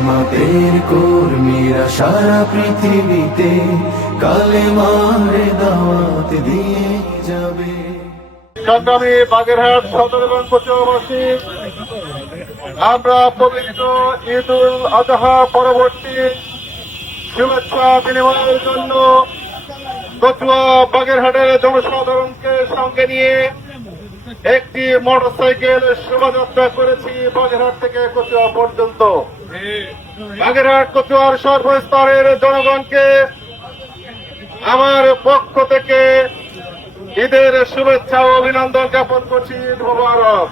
জামাতের কর্মীরা সারা পৃথিবীতে কালে মারে দাওয়াত দিয়ে যাবে। বাগেরহাট সদর এবং আমরা পবিত্র ঈদ উল আজহা পরবর্তী শুভেচ্ছা বিনিময়ের জন্য কচুয়া বাগেরহাটের জনসাধারণকে সঙ্গে নিয়ে একটি মোটরসাইকেল শোভাযাত্রা করেছি বাগেরহাট থেকে কচুয়া পর্যন্ত। বাগেরহাট কচুয়ার সর্বস্তরের জনগণকে আমার পক্ষ থেকে ঈদের শুভেচ্ছা ও অভিনন্দন জ্ঞাপন করছি। মোবারক